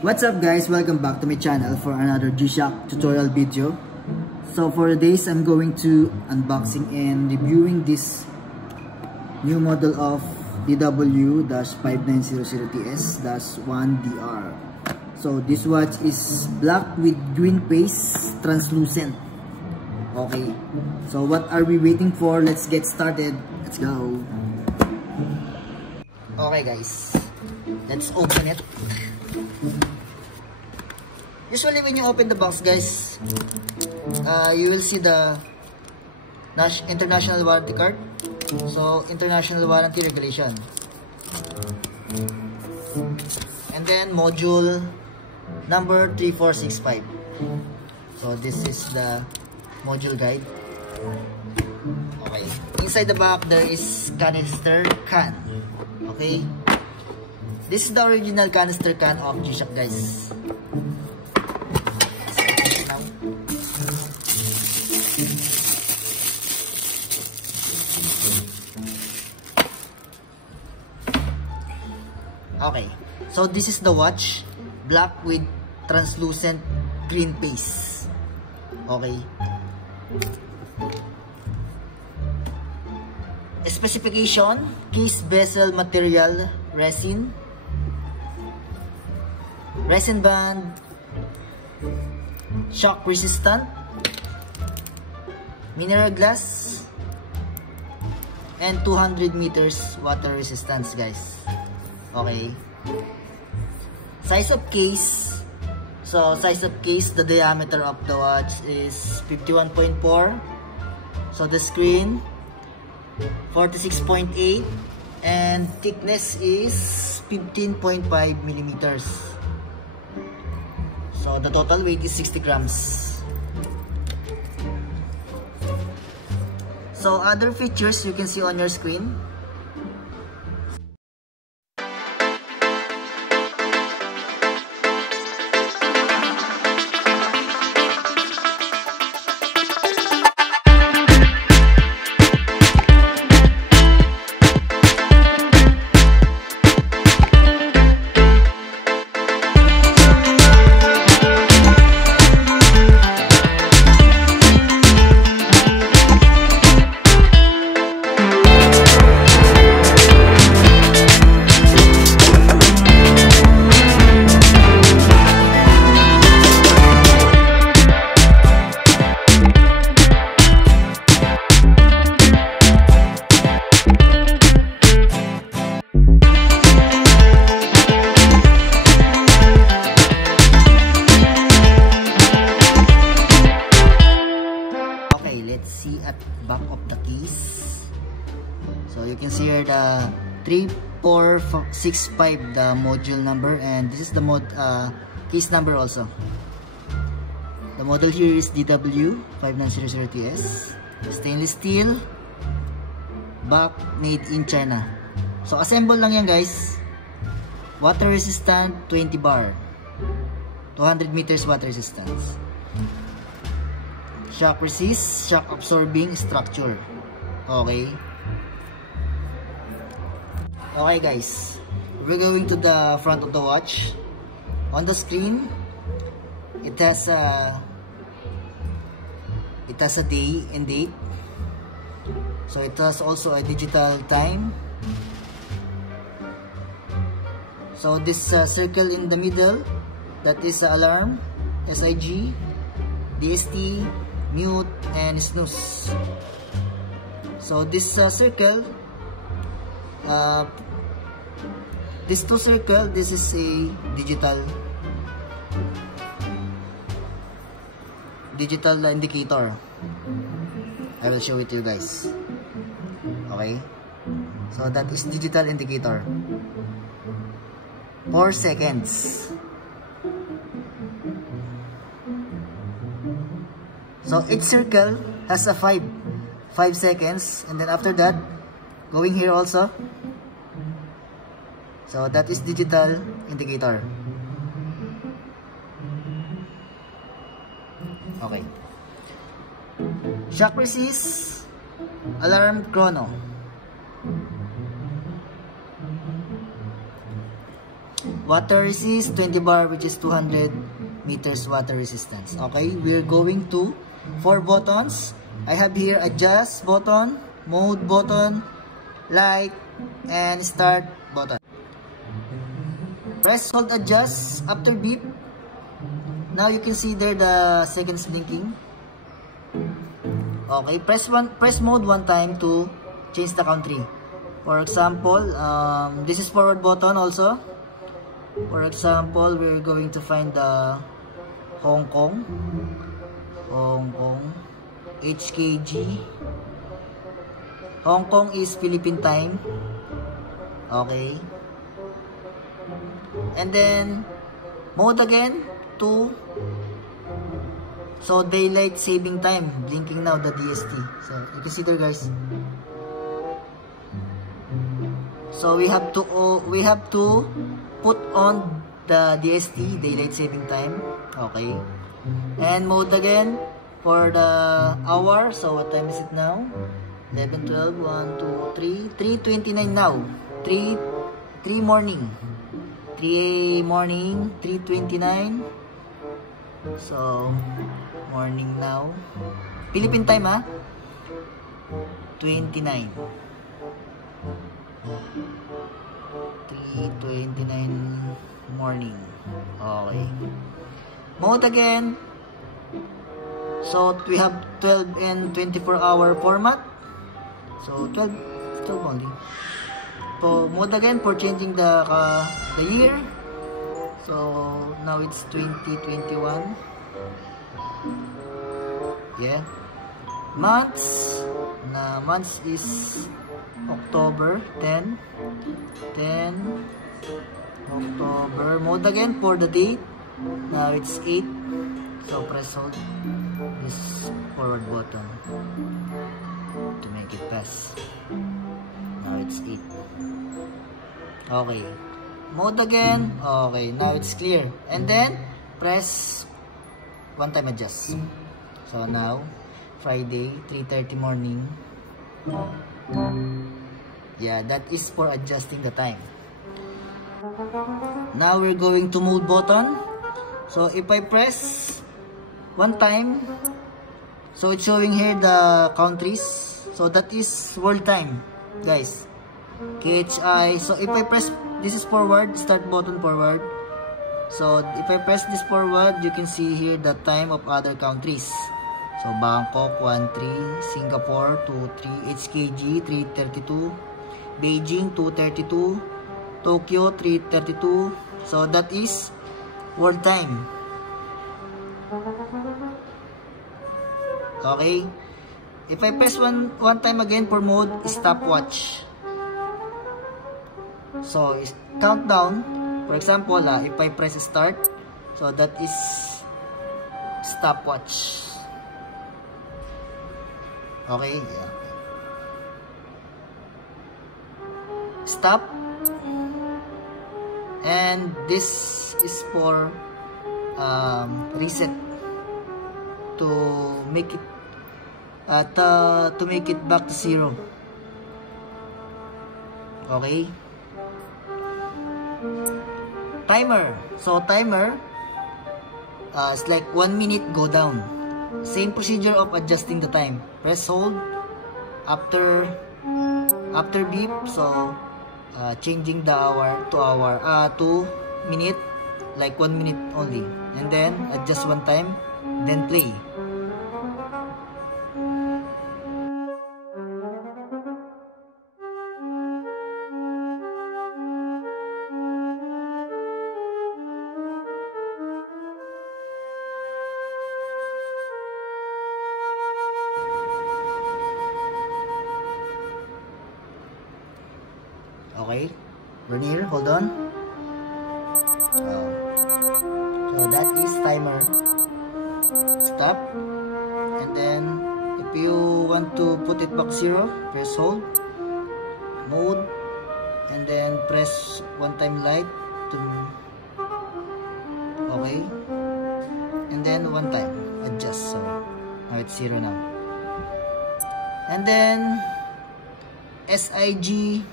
What's up guys, welcome back to my channel for another G-Shock tutorial video. So for today's I'm going to unboxing and reviewing this new model of DW-5900TS-1DR. So this watch is black with green paste, translucent. Okay, so what are we waiting for? Let's get started. Let's go. Okay guys, let's open it. Usually when you open the box guys, you will see the international warranty card. So international warranty regulation, and then module number 3465. So this is the module guide. Okay, inside the box there is canister can. Okay, this is the original canister can of G-Shock guys. Okay, so this is the watch, black with translucent green paste. Okay. Specification: case bezel material, resin band, shock resistant, mineral glass, and 200 meters water resistance guys. Okay. Size of case. So size of case, the diameter of the watch is 51.4. So the screen 46.8 and thickness is 15.5 millimeters. So the total weight is 60 grams. So other features you can see on your screen. Let's see at back of the case. So you can see here the 3465, the module number, and this is the case number also. The model here is DW-5900TS, stainless steel, back made in China. So assemble lang yan guys. Water resistant 20 bar, 200 meters water resistance. Shock resist, shock absorbing structure. Okay. Okay guys, we're going to the front of the watch. On the screen, it has a day and date. So it has also a digital time. So this circle in the middle, that is alarm, SIG, DST, mute, and snooze. So this circle, these two circles, this is a digital indicator. I will show it to you guys. Okay, so that is digital indicator. 4 seconds. So each circle has a 5 seconds, and then after that, going here also. So that is digital indicator. Okay. Shock resist, alarm, chrono. water resist 20 bar, which is 200 meters water resistance. Okay, we're going to 4 buttons. I have here adjust button, mode button, light, and start button. Press hold adjust after beep. Now you can see there the seconds blinking. Okay, press mode one time to change the country. For example, this is forward button also. For example, we're going to find the Hong Kong, HKG. Hong Kong is Philippine time. Okay. And then mode again to, so daylight saving time, blinking now the DST. So you can see there, guys. So we have to put on the DST, daylight saving time. Okay. And mode again for the hour. So what time is it now? 11, 12, 1, 2, 3, 3:29 now. 3 morning. 3 morning, 3:29. So morning now. Philippine time, ha? 29. 3:29 morning. Okay. Mode again. So we have 12 and 24-hour format. So 12 only. So mode again for changing the year. So now it's 2021. Yeah. Months. Months is October 10 October. Mode again for the date. Now it's 8. So press hold this forward button to make it pass. Now it's 8. Okay. Mode again. Okay, now it's clear. And then press one time adjust. So now Friday 3:30 morning. Yeah, that is for adjusting the time. Now we're going to mode button. So if I press one time, so it's showing here the countries. So that is world time, guys. KHI. So if I press, this is forward, start button forward. So if I press this forward, you can see here the time of other countries. So Bangkok 13, Singapore 23, HKG 3:32, Beijing 2:32, Tokyo 3:32. So that is world time. Okay. If I press one time again for mode, stopwatch. So countdown. For example, if I press start, so that is stopwatch. Okay. Stop. And this is for reset to make it back to 0. Okay. Timer. So timer is like 1 minute go down. Same procedure of adjusting the time. Press hold after beep. So changing the hour to minute, like 1 minute only, and then adjust one time, then play. Okay, Vernier, hold on. So that is timer. Stop. And then if you want to put it back 0, press hold, mode, and then press one time light to, okay, and then one time adjust. So now it's 0 now. And then SIG.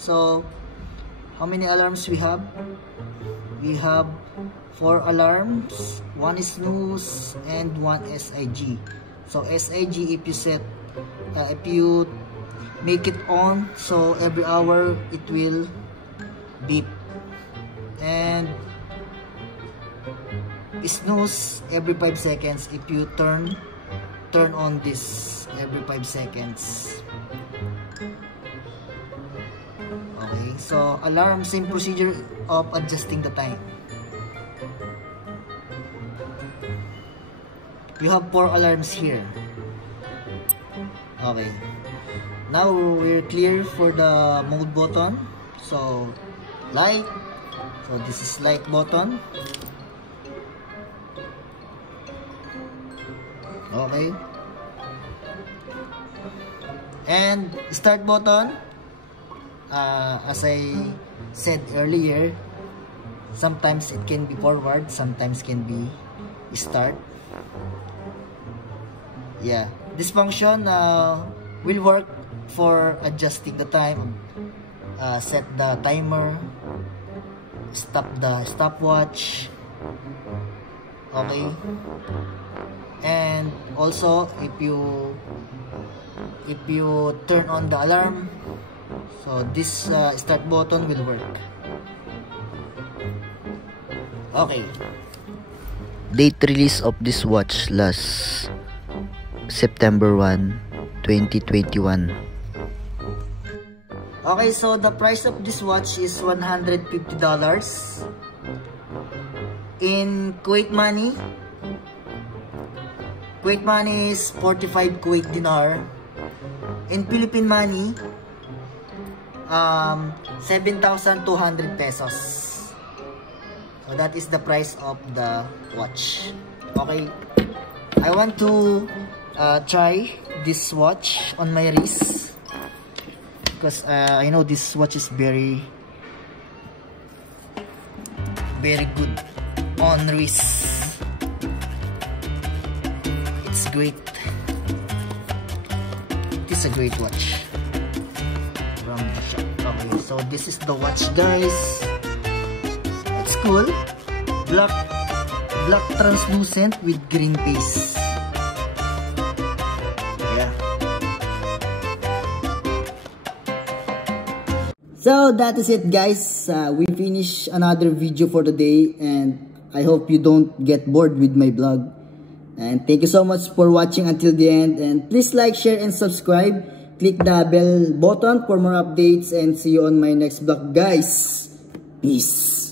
So how many alarms we have? We have 4 alarms, 1 is snooze and 1 SIG. So SIG, if you set, if you make it on, so every hour it will beep. And snooze every 5 seconds if you turn on this every 5 seconds. Okay, so alarm, same procedure of adjusting the time. You have 4 alarms here. Okay, now we're clear for the mode button. So light, so this is light button. Okay, and start button, as I said earlier, sometimes it can be forward, sometimes can be start. Yeah, this function will work for adjusting the time, set the timer, stop the stopwatch. Okay, and also if you turn on the alarm, so this start button will work. Okay, Date release of this watch last September 1, 2021. okay, so the price of this watch is $150 in Kuwait money. Kuwait money is 45 Kuwait dinar. In Philippine money, 7,200 pesos. So that is the price of the watch. Okay, I want to try this watch on my wrist because I know this watch is very good on wrist. It's great. It's a great watch from the shop. Okay, so this is the watch, guys. It's cool. Black translucent with green base. Yeah. So that is it, guys. We finish another video for today, and I hope you don't get bored with my vlog. And thank you so much for watching until the end. And please like, share, and subscribe. Click the bell button for more updates. And see you on my next vlog, guys. Peace.